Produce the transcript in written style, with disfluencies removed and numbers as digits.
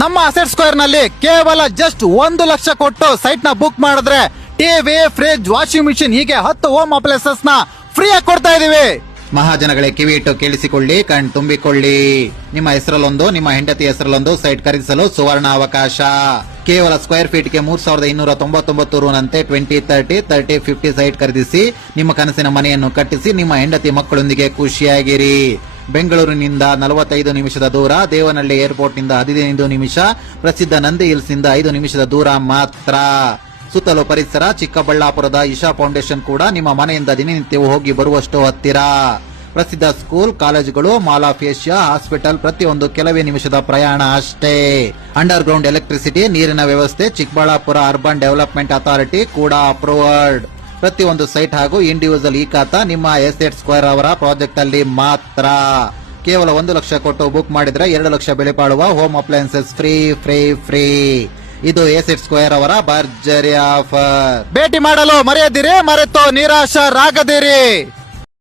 ನಮ್ಮ asset square ನಲ್ಲಿ ಕೇವಲ ಜಸ್ಟ್ 1 ಲಕ್ಷ ಕೊಟ್ಟು ಸೈಟ್ ನ ಬುಕ್ ಮಾಡಿದ್ರೆ ಟಿವಿ, ಫ್ರಿಡ್ಜ್, ವಾಷಿಂಗ್ ಮಿಷಿನ್ ಹೀಗೆ 10 ಹೋಮ್ ಅಪ್ಲೈನ್ಸಸ್ ನ ಫ್ರೀ ಆಗಿ ಕೊಡ್ತಾ ಇದೀವಿ. ಮಹಾಜನಗಳೇ, ಕಿವಿ ಇಟ್ಟು ಕೇಳಿಸಿಕೊಳ್ಳಿ, ಕಣ್ ತುಂಬಿಕೊಳ್ಳಿ. ನಿಮ್ಮ ಹೆಸರಲ್ಲೊಂದು, ನಿಮ್ಮ ಹೆಂಡತಿ ಹೆಸರಲ್ಲೊಂದು ಸೈಟ್ ಖರೀದಿಸಲು ಸುವರ್ಣ ಅವಕಾಶ. ಕೇವಲ ಸ್ಕ್ವೇರ್ ಫೀಟ್ ಗೆ 3299 ರೂನಂತೆ 20-30-30-50 ಸೈಟ್ ಖರೀದಿಸಿ ನಿಮ್ಮ ಕನಸಿನ ಮನೆಯನ್ನು ಕಟ್ಟಿಸಿ ನಿಮ್ಮ ಹೆಂಡತಿ ಮಕ್ಕಳೊಂದಿಗೆ ಖುಷಿಯಾಗಿರಿ. ಬೆಂಗಳೂರಿನಿಂದ 45 ನಿಮಿಷದ ದೂರ, ದೇವನಹಳ್ಳಿ ಏರ್ಪೋರ್ಟ್ ನಿಂದ 15 ನಿಮಿಷ, ಪ್ರಸಿದ್ಧ ನಂದಿ ಹಿಲ್ಸ್ ನಿಂದ 5 ನಿಮಿಷದ ದೂರ ಮಾತ್ರ. ಸುತ್ತಲೂ ಪರಿಸರ. ಚಿಕ್ಕಬಳ್ಳಾಪುರದ ಇಶಾ ಫೌಂಡೇಶನ್ ಕೂಡ ನಿಮ್ಮ ಮನೆಯಿಂದ ದಿನನಿತ್ಯವೂ ಹೋಗಿ ಬರುವಷ್ಟು ಹತ್ತಿರ. ಪ್ರಸಿದ್ಧ ಸ್ಕೂಲ್, ಕಾಲೇಜುಗಳು, ಮಾಲ್ ಆಫ್ ಏಷ್ಯಾ, ಹಾಸ್ಪಿಟಲ್ ಪ್ರತಿಯೊಂದು ಕೆಲವೇ ನಿಮಿಷದ ಪ್ರಯಾಣ ಅಷ್ಟೇ. ಅಂಡರ್ ಗ್ರೌಂಡ್ ಎಲೆಕ್ಟ್ರಿಸಿಟಿ, ನೀರಿನ ವ್ಯವಸ್ಥೆ ಚಿಕ್ಕಬಳ್ಳಾಪುರ ಅರ್ಬನ್ ಡೆವಲಪ್ಮೆಂಟ್ ಅಥಾರಿಟಿ ಕೂಡ ಅಪ್ರೂವ್ಡ್. ಪ್ರತಿಯೊಂದು ಸೈಟ್ ಹಾಗೂ ಇಂಡಿವಿಜುವಲ್ ಈ ಖಾತಾ ನಿಮ್ಮ ಎಸ್ಟೇಟ್ ಸ್ಕ್ವೇರ್ ಅವರ ಪ್ರಾಜೆಕ್ಟ್ ಅಲ್ಲಿ ಮಾತ್ರ. ಕೇವಲ 1 ಲಕ್ಷ ಕೊಟ್ಟು ಬುಕ್ ಮಾಡಿದ್ರೆ 2 ಲಕ್ಷ ಬೆಲೆ ಬಾಳುವ ಹೋಮ್ ಅಪ್ಲೈನ್ಸಸ್ ಫ್ರೀ. ಇದು ಎಸ್ಟೇಟ್ ಸ್ಕ್ವೇರ್ ಅವರ ಭರ್ಜರಿ ಆಫರ್. ಭೇಟಿ ಮಾಡಲು ಮರೆಯದಿರಿ, ಮರೆತು ನಿರಾಶರಾಗದಿರಿ.